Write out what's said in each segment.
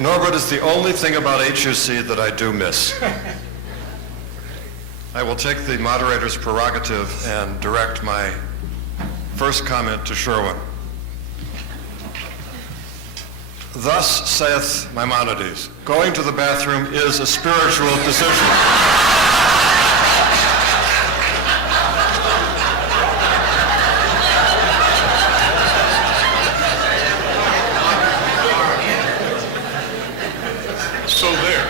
Norbert is the only thing about HUC that I do miss. I will take the moderator's prerogative and direct my first comment to Sherwin. Thus saith Maimonides, going to the bathroom is a spiritual decision. So there.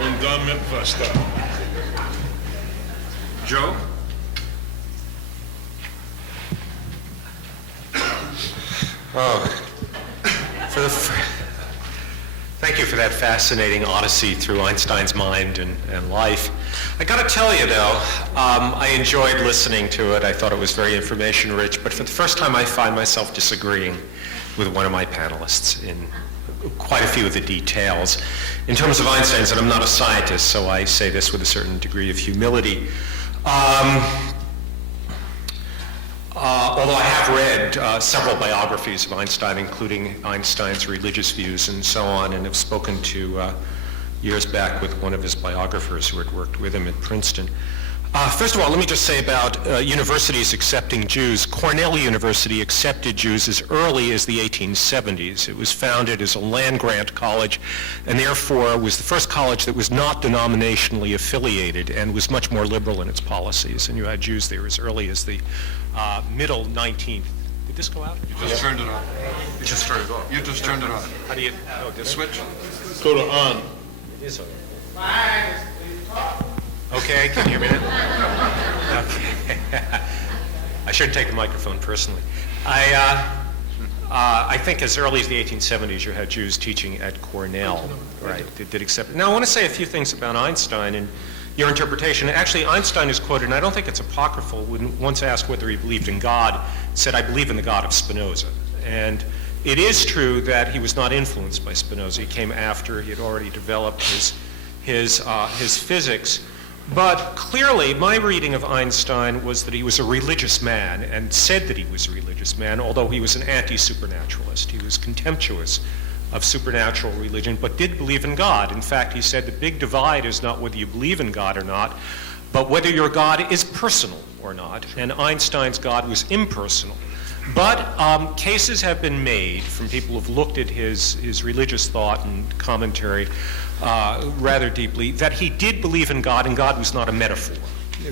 Undam mit basta. Joe? Thank you for that fascinating odyssey through Einstein's mind and life. I got to tell you, though, I enjoyed listening to it. I thought it was very information-rich, but for the first time I find myself disagreeing with one of my panelists in quite a few of the details. In terms of Einstein's, and I'm not a scientist, so I say this with a certain degree of humility, although I have read several biographies of Einstein, including Einstein's religious views and so on, and have spoken to years back with one of his biographers who had worked with him at Princeton. First of all, let me just say about universities accepting Jews. Cornell University accepted Jews as early as the 1870s. It was founded as a land-grant college, and therefore was the first college that was not denominationally affiliated and was much more liberal in its policies. And you had Jews there as early as the middle 19th. Did this go out? You just turned it on. You just turned it off. You just turned it on. How do you? Oh, did Switch. Go to on. It is on. Okay, can you hear me now? Okay. I shouldn't take the microphone personally. I think as early as the 1870s you had Jews teaching at Cornell, right? Did accept it. Now I want to say a few things about Einstein and your interpretation. Actually, Einstein is quoted, and I don't think it's apocryphal, when once asked whether he believed in God, said, "I believe in the God of Spinoza." And it is true that he was not influenced by Spinoza. He came after. He had already developed his physics. But clearly, my reading of Einstein was that he was a religious man and said that he was a religious man, although he was an anti-supernaturalist. He was contemptuous of supernatural religion, but did believe in God. In fact, he said the big divide is not whether you believe in God or not, but whether your God is personal or not. And Einstein's God was impersonal. But cases have been made from people who've looked at his religious thought and commentary rather deeply, that he did believe in God, and God was not a metaphor.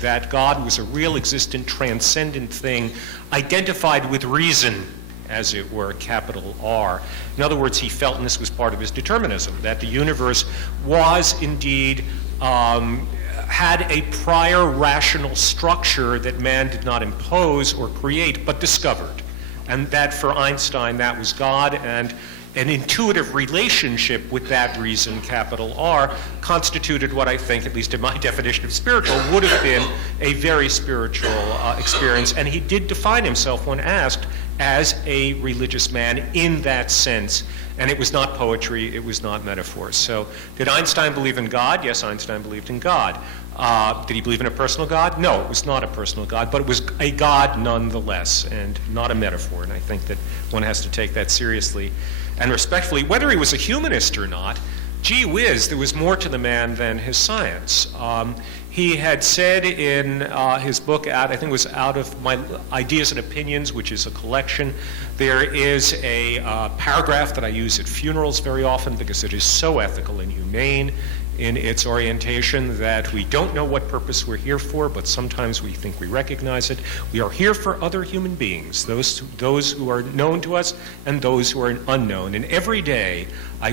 That God was a real, existent, transcendent thing, identified with reason, as it were, capital R. In other words, he felt, and this was part of his determinism, that the universe was indeed, had a prior rational structure that man did not impose or create, but discovered. And that for Einstein, that was God, and an intuitive relationship with that reason, capital R, constituted what I think, at least in my definition of spiritual, would have been a very spiritual experience. And he did define himself, when asked, as a religious man in that sense. And it was not poetry, it was not metaphor. So did Einstein believe in God? Yes, Einstein believed in God. Did he believe in a personal God? No, it was not a personal God, but it was a God nonetheless, and not a metaphor. And I think that one has to take that seriously and respectfully. Whether he was a humanist or not, gee whiz, there was more to the man than his science. He had said in his book, I think it was Out of My Ideas and Opinions, which is a collection, there is a paragraph that I use at funerals very often because it is so ethical and humane in its orientation that we don't know what purpose we're here for, but sometimes we think we recognize it. We are here for other human beings, those who are known to us and those who are unknown. And every day I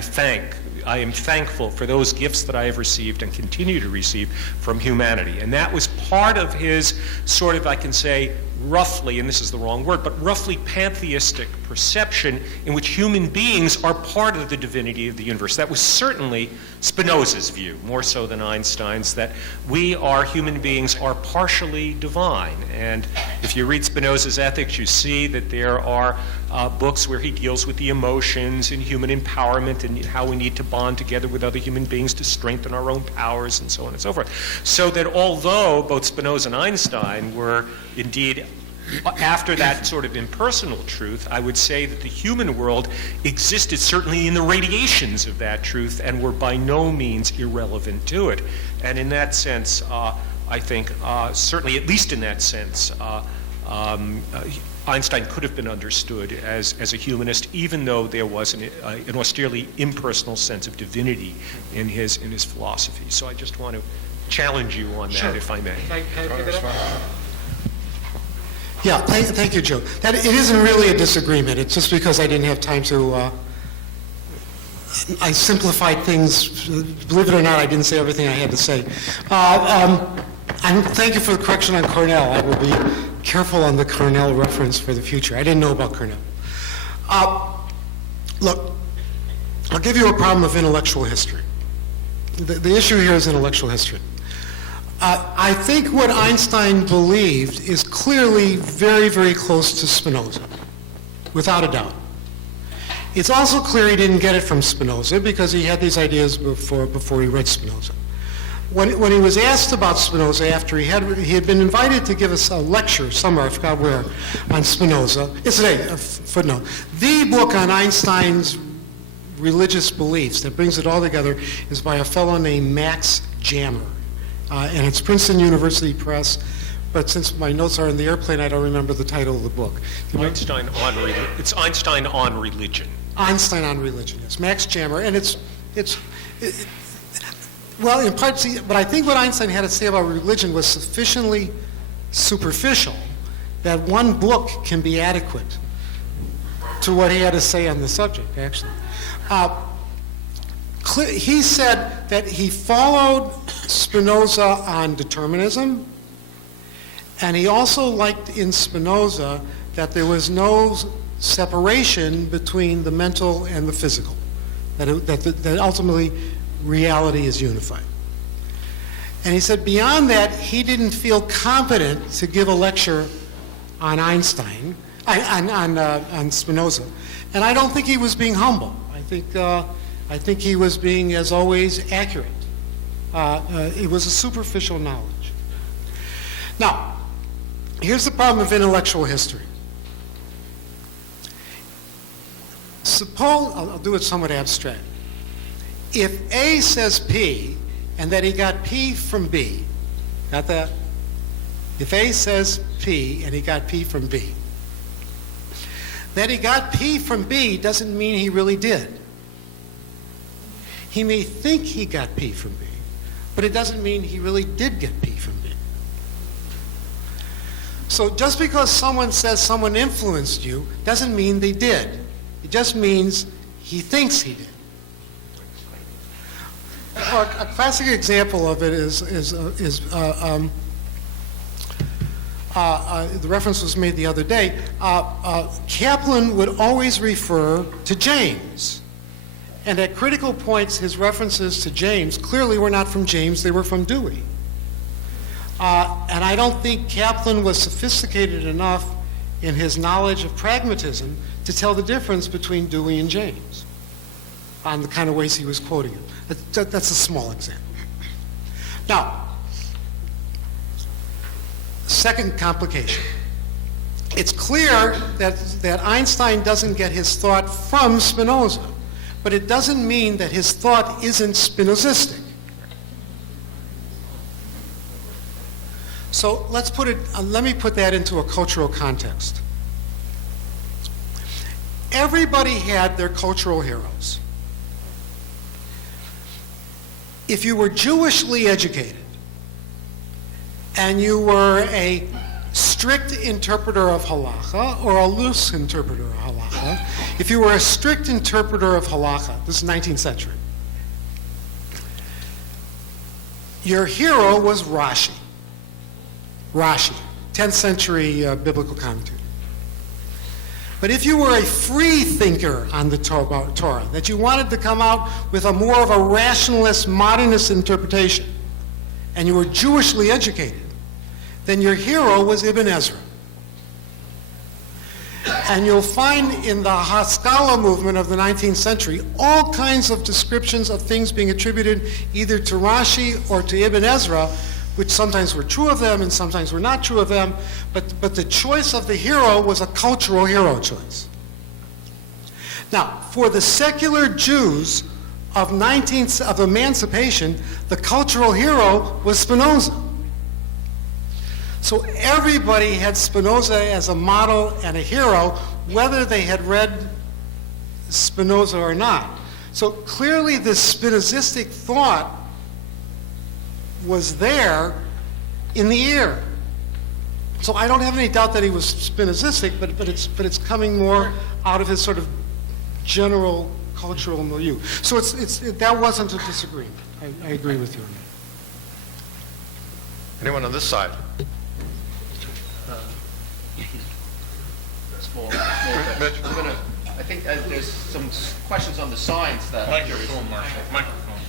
am thankful for those gifts that I have received and continue to receive from humanity. And that was part of his sort of, I can say, roughly, and this is the wrong word, but roughly pantheistic perception in which human beings are part of the divinity of the universe. That was certainly Spinoza's view, more so than Einstein's, that we are, human beings are partially divine. And if you read Spinoza's Ethics, you see that there are books where he deals with the emotions and human empowerment and how we need to bond together with other human beings to strengthen our own powers and so on and so forth. So that although both Spinoza and Einstein were indeed after that sort of impersonal truth, I would say that the human world existed certainly in the radiations of that truth and were by no means irrelevant to it. And in that sense, I think, certainly at least in that sense, Einstein could have been understood as a humanist, even though there was an austerely impersonal sense of divinity in his philosophy. So I just want to challenge you on that, if I may. Can I pick it up? Yeah, thank you, Joe. It isn't really a disagreement. It's just because I didn't have time to, I simplified things. Believe it or not, I didn't say everything I had to say. Thank you for the correction on Cornell. I will be careful on the Cornell reference for the future. I didn't know about Cornell. Look, I'll give you a problem of intellectual history. The issue here is intellectual history. I think what Einstein believed is clearly very, very close to Spinoza, without a doubt. It's also clear he didn't get it from Spinoza because he had these ideas before he read Spinoza. When he was asked about Spinoza after he had been invited to give us a lecture somewhere, I forgot where, on Spinoza. It's a footnote. The book on Einstein's religious beliefs that brings it all together is by a fellow named Max Jammer. And it's Princeton University Press, but since my notes are in the airplane, I don't remember the title of the book. It's Einstein on Religion. Einstein on Religion, yes. Max Jammer, and well, in part, but I think what Einstein had to say about religion was sufficiently superficial that one book can be adequate to what he had to say on the subject, actually. He said that he followed Spinoza on determinism, and he also liked in Spinoza that there was no separation between the mental and the physical, that ultimately reality is unified. And he said beyond that, he didn't feel competent to give a lecture on Einstein, on Spinoza. And I don't think he was being humble. I think he was being, as always, accurate. It was a superficial knowledge. Now, here's the problem of intellectual history. Suppose, I'll do it somewhat abstract. If A says P, and that he got P from B, got that? If A says P, and he got P from B, that he got P from B doesn't mean he really did. He may think he got P from B, but it doesn't mean he really did get P from B. So just because someone says someone influenced you doesn't mean they did. It just means he thinks he did. A classic example of it is the reference was made the other day. Kaplan would always refer to James. And at critical points, his references to James clearly were not from James, they were from Dewey. And I don't think Kaplan was sophisticated enough in his knowledge of pragmatism to tell the difference between Dewey and James on the kind of ways he was quoting it. That's a small example. Now, second complication. It's clear that Einstein doesn't get his thought from Spinoza, but it doesn't mean that his thought isn't Spinozistic. So let me put that into a cultural context. Everybody had their cultural heroes. If you were Jewishly educated and you were a strict interpreter of halakha or a loose interpreter of halakha, if you were a strict interpreter of halakha, this is 19th century, your hero was Rashi. Rashi, 10th century biblical commentator. But if you were a free thinker on the Torah, that you wanted to come out with a more of a rationalist, modernist interpretation, and you were Jewishly educated, then your hero was Ibn Ezra. And you'll find in the Haskalah movement of the 19th century all kinds of descriptions of things being attributed either to Rashi or to Ibn Ezra, which sometimes were true of them and sometimes were not true of them, but the choice of the hero was a cultural hero choice. Now, for the secular Jews of emancipation, the cultural hero was Spinoza. So everybody had Spinoza as a model and a hero, whether they had read Spinoza or not. So clearly this Spinozistic thought was there in the air. So I don't have any doubt that he was Spinozistic, but it's coming more out of his sort of general cultural milieu. So that wasn't a disagreement. I agree with you on that. Anyone on this side? Small bit. Mitch? I think there's some questions on the signs that. Microphone, Marshall, microphone.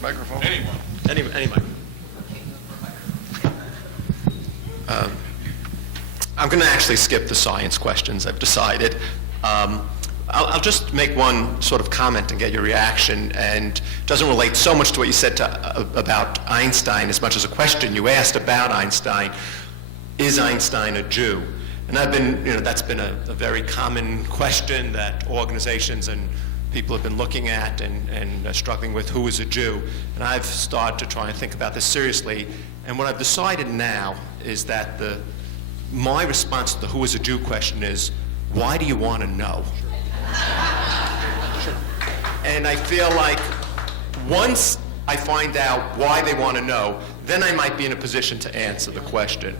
Microphone? Anyone. Anyway. I'm going to actually skip the science questions, I've decided. I'll just make one sort of comment and get your reaction, and it doesn't relate so much to what you said about Einstein as much as a question you asked about Einstein. Is Einstein a Jew? And that's been a very common question that organizations and people have been looking at and struggling with, who is a Jew? And I've started to try and think about this seriously. And what I've decided now is that my response to the who is a Jew question is, why do you want to know? And I feel like once I find out why they want to know, then I might be in a position to answer the question.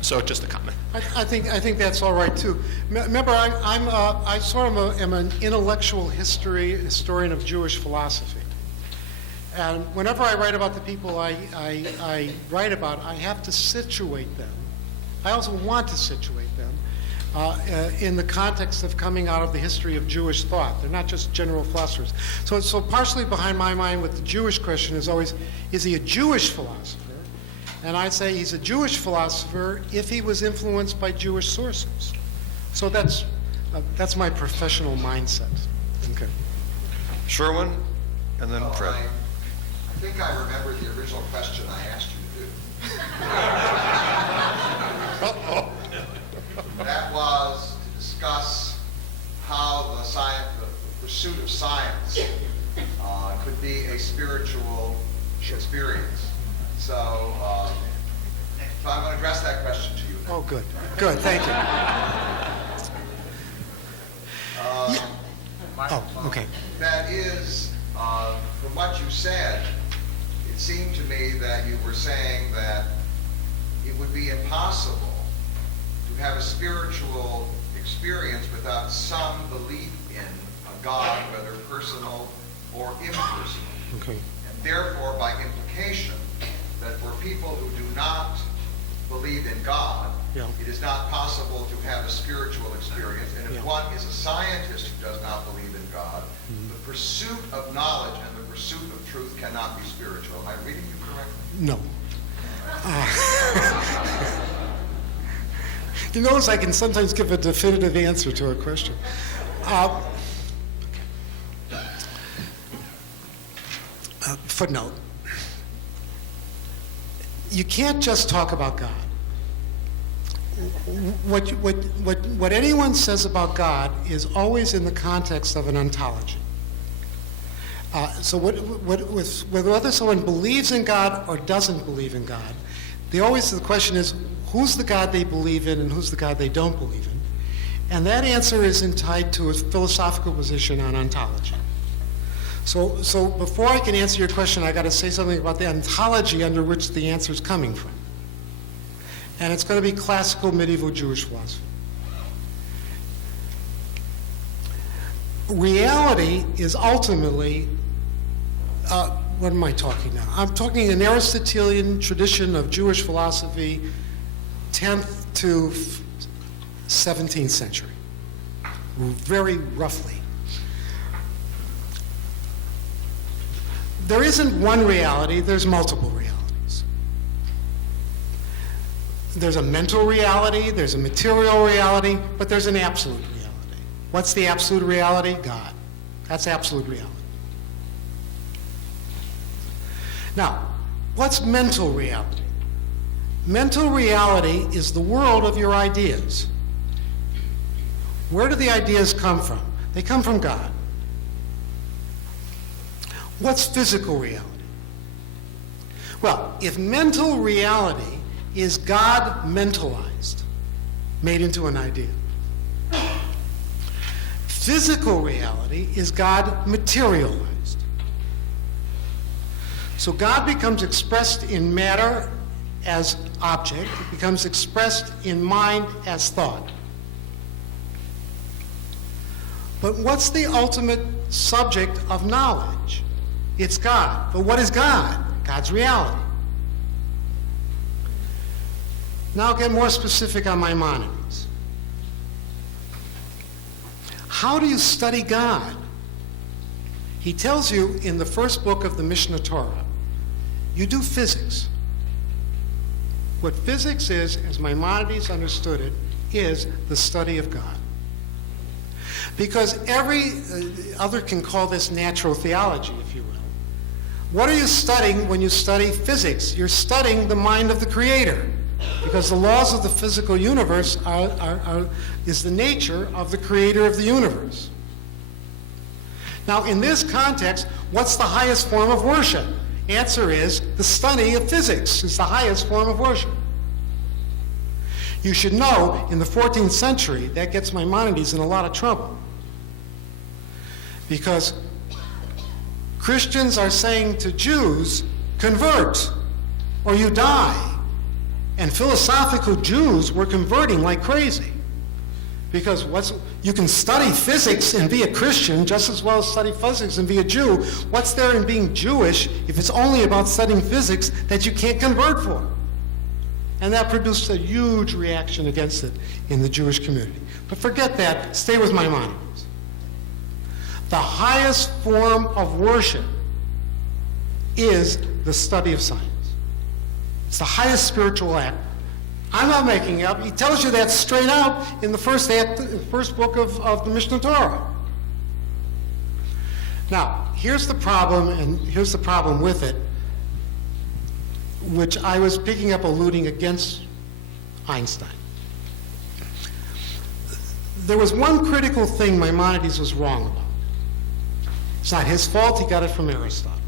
So just a comment. I think that's all right too. Remember, I sort of am an intellectual historian of Jewish philosophy, and whenever I write about the people I write about, I have to situate them. I also want to situate them in the context of coming out of the history of Jewish thought. They're not just general philosophers. So partially behind my mind with the Jewish question is always, is he a Jewish philosopher? And I'd say he's a Jewish philosopher if he was influenced by Jewish sources. So that's my professional mindset. Okay. Sherwin, and then Fred. I think I remember the original question I asked you to do. That was to discuss how the pursuit of science could be a spiritual experience. So I'm going to address that question to you now. Oh, good. Good, thank you. Okay. That is, from what you said, it seemed to me that you were saying that it would be impossible to have a spiritual experience without some belief in a God, whether personal or impersonal. Okay. And therefore, by implication, that for people who do not believe in God, Yeah. it is not possible to have a spiritual experience. And if Yeah. one is a scientist who does not believe in God, the pursuit of knowledge and the pursuit of truth cannot be spiritual. Am I reading you correctly? No. You notice I can sometimes give a definitive answer to a question. Footnote. You can't just talk about God. What anyone says about God is always in the context of an ontology. So whether someone believes in God or doesn't believe in God, the question is, who's the God they believe in and who's the God they don't believe in? And that answer is tied to a philosophical position on ontology. So before I can answer your question, I got to say something about the ontology under which the answer is coming from. And it's going to be classical medieval Jewish philosophy. Reality is ultimately, what am I talking now? I'm talking an Aristotelian tradition of Jewish philosophy, 10th to 17th century, very roughly. There isn't one reality, there's multiple realities. There's a mental reality, there's a material reality, but there's an absolute reality. What's the absolute reality? God. That's absolute reality. Now, What's mental reality? Mental reality is the world of your ideas. Where do the ideas come from? They come from God. What's physical reality? Well, if mental reality is God mentalized, made into an idea, physical reality is God materialized. So God becomes expressed in matter as object, it becomes expressed in mind as thought. But what's the ultimate subject of knowledge? It's God. But what is God? God's reality. Now I'll get more specific on Maimonides. How do you study God? He tells you in the first book of the Mishnah Torah, you do physics. What physics is, as Maimonides understood it, is the study of God. Because every other can call this natural theology, if you will. What are you studying when you study physics? You're studying the mind of the Creator. Because the laws of the physical universe is the nature of the Creator of the universe. Now, in this context, what's the highest form of worship? Answer is the study of physics is the highest form of worship. You should know, in the 14th century, that gets Maimonides in a lot of trouble. Because Christians are saying to Jews, convert, or you die. And philosophical Jews were converting like crazy. Because you can study physics and be a Christian just as well as study physics and be a Jew. What's there in being Jewish if it's only about studying physics that you can't convert for? And that produced a huge reaction against it in the Jewish community. But forget that. Stay with Maimonides. The highest form of worship is the study of science. It's the highest spiritual act. I'm not making it up. He tells you that straight out in the first book of the Mishnah Torah. Now, here's the problem, and here's the problem with it, which I was picking up alluding against Einstein. There was one critical thing Maimonides was wrong about. It's not his fault, he got it from Aristotle.